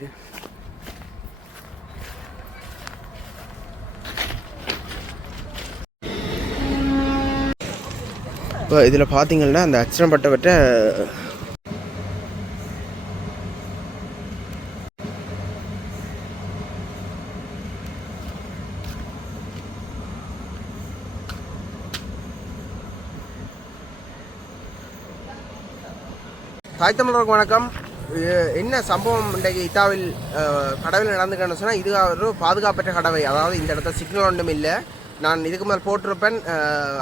இருக்கு. இப்போ இதில் பார்த்தீங்கன்னா அந்த அச்சனப்பட்டவற்றை தாய் தமிழருக்கு வணக்கம். என்ன சம்பவம் இன்றைக்கு இத்தாவில் கடவில் நடந்துக்கணும்னு சொன்னால் இது ஒரு பாதுகாப்பற்ற கடவை அதாவது இந்த இடத்துல சிக்னல் ஒன்றும் இல்லை. நான் இதுக்கு மேல் போட்டிருப்பேன்.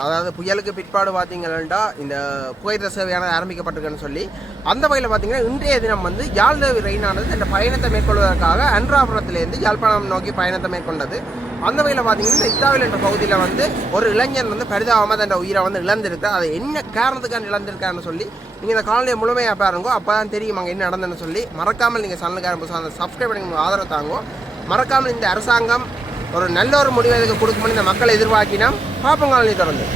அதாவது புயலுக்கு பிற்பாடு பார்த்தீங்கன்னா இந்த புகையிர சேவையானது ஆரம்பிக்கப்பட்டிருக்குன்னு சொல்லி. அந்த வகையில் பார்த்தீங்கன்னா இன்றைய தினம் வந்து யாழ்தேவி ரெயினானது இந்த பயணத்தை மேற்கொள்வதற்காக அன்றாபுரத்திலேருந்து யாழ்ப்பாணம் நோக்கி பயணத்தை மேற்கொண்டது. அந்த வகையில் பார்த்தீங்கன்னா இந்த இத்தாவில் என்ற பகுதியில் வந்து ஒரு இளைஞன் வந்து பரிதாபமாக தன் உயிரை வந்து இழந்திருக்கார் அது என்ன காரணத்துக்காக இழந்திருக்காருன்னு சொல்லி நீங்கள் இந்த காலனியை முழுமையாக பாருங்க. அப்போ தான் தெரியும் அங்கே என்ன நடந்ததுன்னு சொல்லி. மறக்காமல் நீங்கள் சேனலுக்காரன் புதுசாக சப்ஸ்கிரைப் பண்ணி ஆதரவு தாங்கோ மறக்காமல் இந்த அரசாங்கம் ஒரு நல்ல ஒரு முடிவை இதுக்கு கொடுக்கும்னு இந்த மக்களை எதிர்பார்க்கினா பார்ப்போம் காலனி தொடர்ந்து.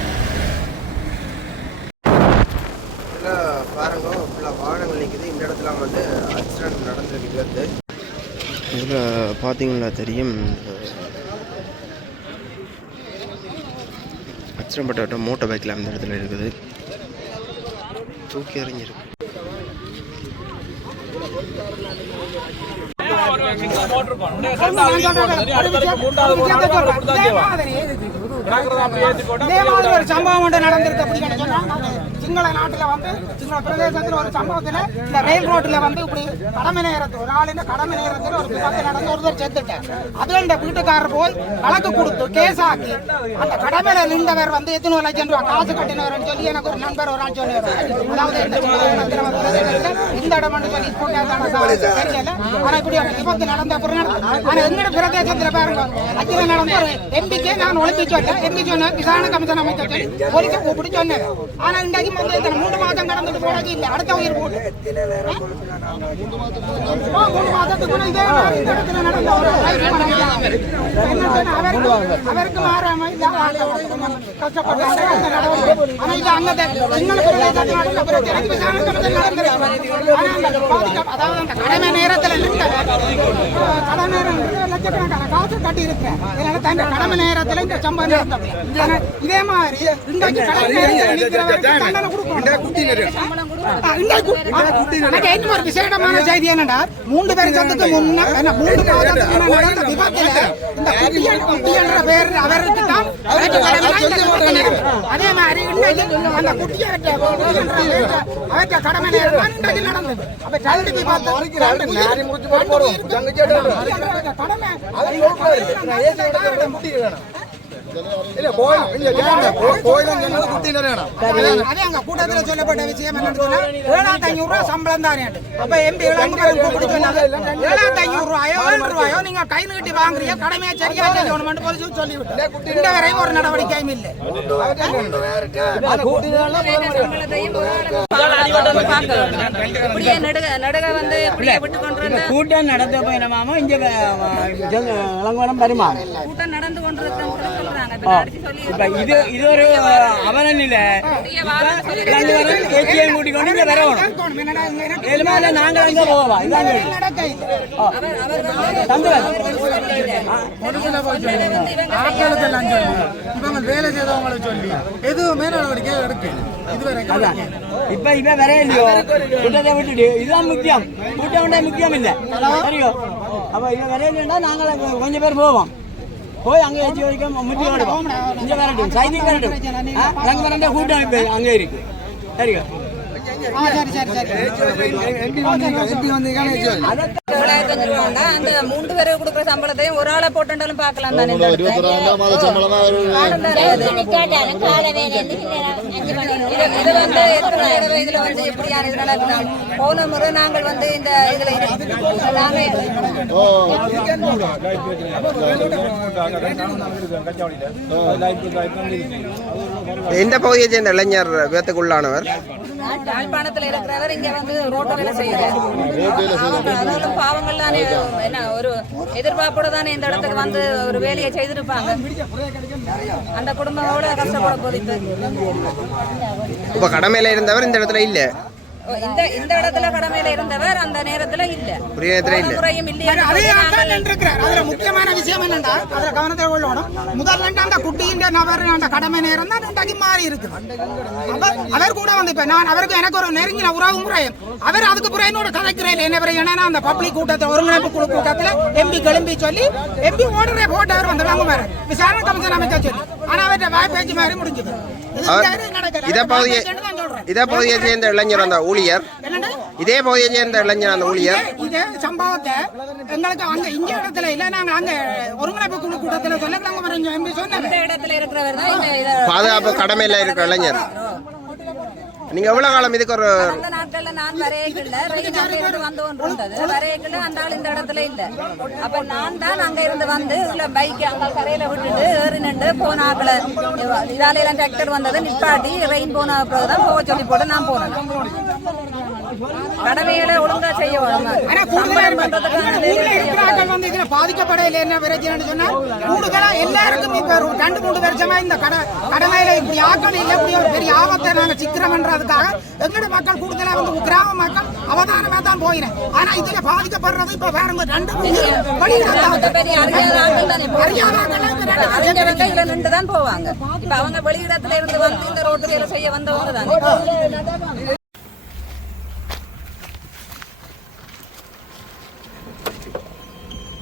பாருங்க ஃபுல்லாக வாகனங்கள் நிற்குது இந்த இடத்துல வந்து ஆக்சிடென்ட் நடந்திருக்கு. விபத்து இதில் பார்த்தீங்கன்னா தெரியும்? அச்சரம்பட்ட மோட்டர் பைக்கில் அந்த இடத்துல இருக்குது. தூக்கி எறிஞ்சிருக்கு. ஒரு சம்பவம் ஒன்று நடந்திருக்கு அப்படின்னு சொன்னா சிங்கள நாட்டுல வந்து சிங்கள பிரதேசத்துல ஒரு சம்பவத்துல இந்த ரயில் ரோட்ல வந்து இப்படி கடமை நேரத்து ஒரு ஆளுங்க கடமை நேரத்தில் ஒரு விபத்து நடந்து ஒருத்தர் செத்துட்டேன் அது இந்த வீட்டுக்காரர் போய் வழக்கு கொடுத்து கேஸ் ஆக்கி அந்த கடமையில நின்றவர் வந்து எத்தனை லட்சம் ரூபாய் காசு கட்டினவர்னு சொல்லி எனக்கு ஒரு நண்பர் ஒரு ஆள் சொன்னார் அதாவது இந்த இடம்னு சொல்லி போட்டாங்க தெரியல. ஆனா இப்படி ஒரு விபத்து நடந்த அப்புறம் நடந்தது. ஆனா எங்கட பிரதேசத்துல பாருங்க அக்கில நடந்த ஒரு எம்பிக்கே நான் ஒழிப்பி சொன்னேன். எம்பி சொன்னேன் விசாரணை கமிஷன் அமைச்சர் சொல்லி போலீஸை கூப்பிட்டு சொன்னேன். ஆனா இன்றைக்கு வந்து மூன்று மாதம் கடந்துட்டு போனது இல்லை. அடுத்த உயிர் போட்டு மூணு மாதத்துக்கு இதே மாதிரி இந்த இடத்துல நடந்த ஒரு அவருக்கு அவருக்கு மாறாம கஷ்டப்பட்டாங்க ஆனா இது அங்க நடந்த அதாவது அந்த கடமை நேரத்துல நின்றவர் கடமை நேரம் லட்சக்கணக்கான காசு கட்டி இருக்கிறேன் இதனால தன் கடமை நேரத்துல இந்த சம்பவம் நடந்தது. இதே மாதிரி இன்றைக்கு கடமை நேரத்துல நிற்கிறவருக்கு தண்டனை கொடுக்கணும். இன்னும் ஒரு விசேடமான செய்தி என்னடா? மூன்று வருஷத்துக்கு முன்ன என்ன, மூன்று மாதத்துக்கு முன்ன நடந்த விபத்துல இந்த குட்டியன் குட்டி என்ற பேர் அவருக்கு தான் கடமை. அதே மாதிரி இன்றைக்கு அந்த குட்டியை வச்ச குட்டி என்ற பேர் அவருக்கு கடமை நேரம் இன்றைக்கு நடந்தது. அப்ப ரெண்டு விபத்து முட்டிக்க வேணாம். ரெண்டு உயிர், ரெண்டு உயிருக்கு கடமை அதே அங்க கூட்டத்துல சொல்லப்பட்ட விஷயம் என்னன்னு சொன்னா ஏழாயிரத்தி ஐநூறு ரூபாய் சம்பளம் தானே அப்ப எம்பி கூப்பிட்டு சொன்னாங்க ஏழாயிரத்தி ஐநூறு ரூபாயோ ஏழு ரூபாயோ நீங்க கை நீட்டி வாங்குறீங்க கடமையா சரியா செய்யணும் சொல்லிவிட்டு இந்த வரையும் ஒரு நடவடிக்கையும் இல்லை கூட்டம் நடந்த போயினமாமோ இங்க வருமா கூட்டம் நடந்து கொண்டு இருக்குன்னு சொல்றாங்க இப்ப இது இது ஒரு அவலம் இல்ல இளங்கோலம் ஏடிஎம் கூட்டி கொண்டு இங்க வரணும். ஏழுமா இல்ல நாங்க எங்க போவா இதான் அவர் வந்து தந்துவன் இவங்க வேலை செய்தவங்களை சொல்லி. எதுவுமே நடவடிக்கை எடுக்கு இதுவரை அதான். இப்ப இவன் வர இல்லையோ? கூட்டத்தை விட்டுட்டு. இதுதான் முக்கியம். கூட்டம் விட முக்கியம் இல்ல. சரியோ? அப்ப இவன் வர இல்லைன்னா நாங்கள் கொஞ்சம் பேர் போவோம். போய் அங்கே ஏற்றி வரைக்கும் முட்டி ஓடுவோம் இங்கே வரட்டும் சைனிங் வரட்டும் அங்க வரண்ட கூட்டம் இப்ப அங்க இருக்கு சரியோ அந்த மூன்று பேருக்கு கொடுக்குற சம்பளத்தையும் ஒரு ஆளை போட்டுட்டாலும் பார்க்கலாம் தானே. இது வந்து எத்தனை இதுல வந்து இது நடக்கலாம் போன முறை நாங்கள் வந்து இந்த இதுல எந்த பகுதியை சேர்ந்த இளைஞர் விபத்துக்குள்ளானவர் யாழ்ப்பாணத்துல இருக்கிறவர் இங்க வந்து ரோட்டு வேலை செய்யறாரு. பாவங்கள் தானே என்ன ஒரு எதிர்பார்ப்போட தானே இந்த இடத்துக்கு வந்து ஒரு வேலையை செய்திருப்பாங்க. அந்த குடும்பம் எவ்வளவு கஷ்டப்பட போதித்து இப்ப கடமையில இருந்தவர் இந்த இடத்துல இல்லை. இந்த இந்த இடத்துல கடமையில இருந்தவர் அந்த நேரத்துல இல்ல. முறையும். அதுல முக்கியமான விஷயம் என்னன்னா அதுல கவனத்தை கொள்ளணும். முதல்ல அந்த குட்டியின் நபர் அந்த கடமை நேரம் தான் இன்றைக்கு மாறி இருக்குது. அப்ப அவர் கூட வந்து இப்ப நான் அவருக்கு எனக்கு ஒரு நெருங்கின உறவு முறையும். அவர் அதுக்கு பிறகு என்னோட கதைக்கிறேன் என்ன பிறகு ஏன்னா அந்த பப்ளிக் கூட்டத்தில் ஒருங்கிணைப்பு குழு கூட்டத்தில் எம்பி கிளம்பி சொல்லி எம்பி ஓடுற போட்டவர் வந்து வாங்க பாரு விசாரணை கமிஷன் அமைக்க சொல்லி. ஆனா அவர்கிட்ட வாய் பேச்சு மாதிரி முடிஞ்சது. இது பகுதியை. இதே பகுதியை சேர்ந்த இளைஞர் அந்த ஊழியர்? இதே பகுதியை சேர்ந்த இளைஞர் அந்த ஊழியர் இதே- சம்பவத்தை எங்களுக்கு அங்க இங்க இடத்துல இல்ல நாங்க அங்க ஒருங்கிணைப்பு குழு கூட்டத்துல சொல்ல நாங்க வரோம் எம்பி சொன்னேன் இந்த இடத்துல இருக்கிறவர் தான் இந்த இத பாதுகாப்பு கடமையில இருக்கிற இளைஞர் நீங்க எவ்வளவு காலம் இதுக்கு ஒரு இடத்துல நான் வரையக்குள்ள ரயில் வந்து ஒன்று இருந்தது வரையக்குள்ள அந்த ஆள் இந்த இடத்துல இல்ல. அப்ப நான் தான் அங்க இருந்து வந்து இதுல பைக் அங்க கரையில விட்டுட்டு ஏறி நின்று போன ஆக்களை எல்லாம் டிராக்டர் வந்தது நிப்பாட்டி ரெயின் போன பிறகுதான் போக சொல்லி போட்டு நான் போனேன். கடமைகளை ஒழுங்கா செய்ய வந்து இதுல பாதிக்கப்படையில என்ன பிரச்சனைன்னு சொன்னா கூடுதலா எல்லாருக்கும் இப்ப ஒரு ரெண்டு மூணு வருஷமா இந்த கட கடமையில இப்படி ஆட்கள் இல்ல. இப்படி ஒரு பெரிய ஆபத்தை நாங்க சிக்கிறோம்ன்றதுக்காக எங்கட மக்கள் கூடுதலா வந்து கிராம மக்கள் அவதானமா தான் போயினேன் ஆனா இதுல பாதிக்கப்படுறது இப்ப வேற ரெண்டு மூணு தானே. போவாங்க. நின்று தான் இப்ப அவங்க வெளியிடத்துல இருந்து வந்து இந்த ரோட்டு வேலை செய்ய வந்தவங்க தானே.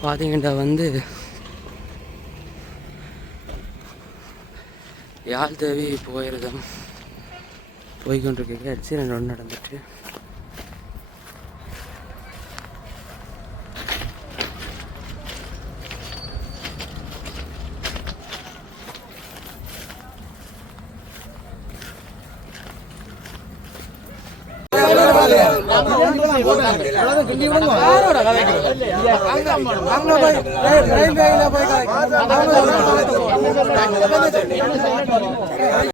பார்த்தீங்கன்னா வந்து யாழ் தேவி போயிருந்தோம் போய்கொண்டிருக்க ஆக்சிடென்ட் ஒன்று நடந்துட்டு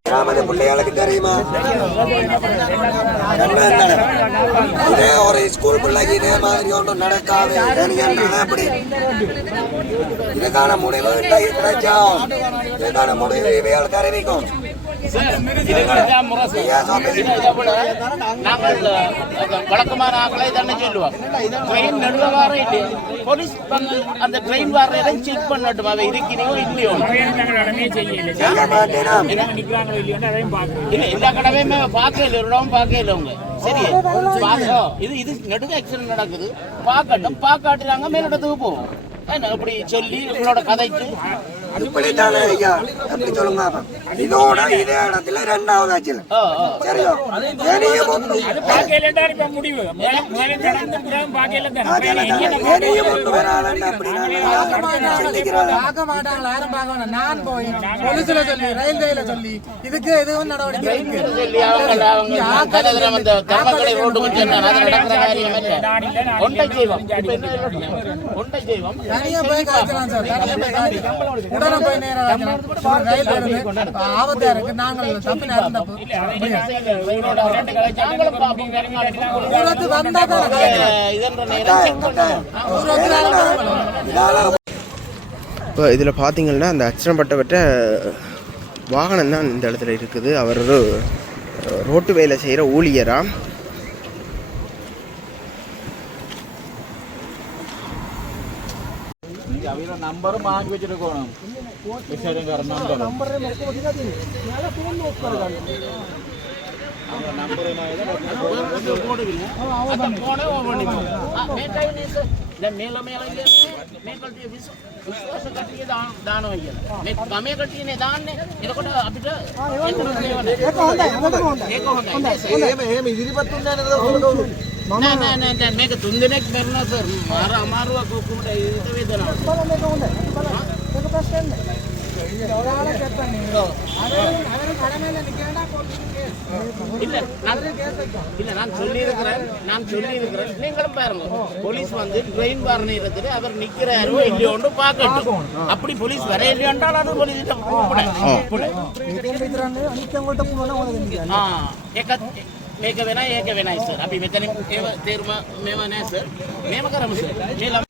கிராமத்து பிள்ளைகளுக்கு தெரியுமா? என்ன இதே ஒரு ஸ்கூல் பிள்ளைக்கு இதே மாதிரி ஒன்றும் நடக்காது. தெரியும் அப்படி. இதுக்கான முடிவு கிடைச்சோம் இதுக்கான முடிவு இவையால் தெரிவிக்கும். நாங்கள் வழக்கமான ஆக்களை தானே சொல்லுவோம் ட்ரெயின் நடுவ வார இல்லையா. போலீஸ் வந்து அந்த ட்ரெயின் வார இடம் செக் பண்ணட்டும்? அதை இருக்கிறீங்களோ இல்லையோ? செய்ய இல்ல எல்லா கடமையுமே பார்க்கல ஒரு இடம் இல்லை அவங்க. சரி. இது இது நடுவு ஆக்சிடென்ட் நடக்குது. பார்க்கட்டும். பார்க்காட்டுறாங்க மேலிடத்துக்கு போவோம். என்ன இப்படி சொல்லி உங்களோட கதைக்கு இப்படித்தானே ஐயா? அப்படி சொல்லுங்க. இதோட இதே இடத்துல ரெண்டாவது ஆச்சுல ஆ, ஆ. சரியோ? இனியும் ஒன்று இனியும் ஒன்று வராதுன்னு அப்படி நான் போய் போலீஸ்ல சொல்லி ரயில்வேல சொல்லி இதுக்கு எதுவும் நடவடிக்கை ஒன்றை செய்வோம்? ஒன்றை செய்வோம். தனியா போய் காய்ச்சலாம் சார். தனியா போய் காய்ச்சலாம். உடனே போய் நேரம் ஆபத்தா இருக்கு. நாங்கள் தப்பு நேரம் தப்பு ஊரத்து வந்தா தான் இப்போ இதில் பார்த்தீங்கன்னா அந்த அச்சனப்பட்டவற்ற வாகனம் தான் இந்த இடத்துல இருக்குது. அவர் ஒரு ரோட்டு வேலை செய்கிற నంబర్ మాకు పెట్టుకోవడం విశాఖ గారు నంబర్ నంబర్ ಮೇಲ ಮೇಲೆ ಮೇಲ್ಕಟ್ಟಿಗೆ ವಿಶ್ವಾಸ ಕಟ್ಟಿಗೆ ದಾನ ಹೋಗಿಲ್ಲ ಗಮೆ ಕಟ್ಟಿಗೆ ದಾನ್ನೆ ಇದೊಕಟ ಅಬಿಟ ಏಕ ಹೊಂದ ಏಕ ಹೊಂದ ಏಮ ಏಮ ಇದಿರಿ ಬತ್ತುಂದೆ ಅನ್ನೋದು మీకు తొందరకి మెరునా సార్ మారు అమారు కూకుండా ఈత వేదన போலீஸ் வந்து ட்ரெயின் பாருன்னு இருக்குது அவர் நிக்கிறாரோ இல்லையோன்னு பாக்கட்டும் அப்படி போலீஸ் வர போலீஸ் கூப்பிட මේක වෙන ඒක වෙනයි සර් අපි මෙතනින් ඒව තේරුම මේව නෑ සර් මේම කරමු සර් මේ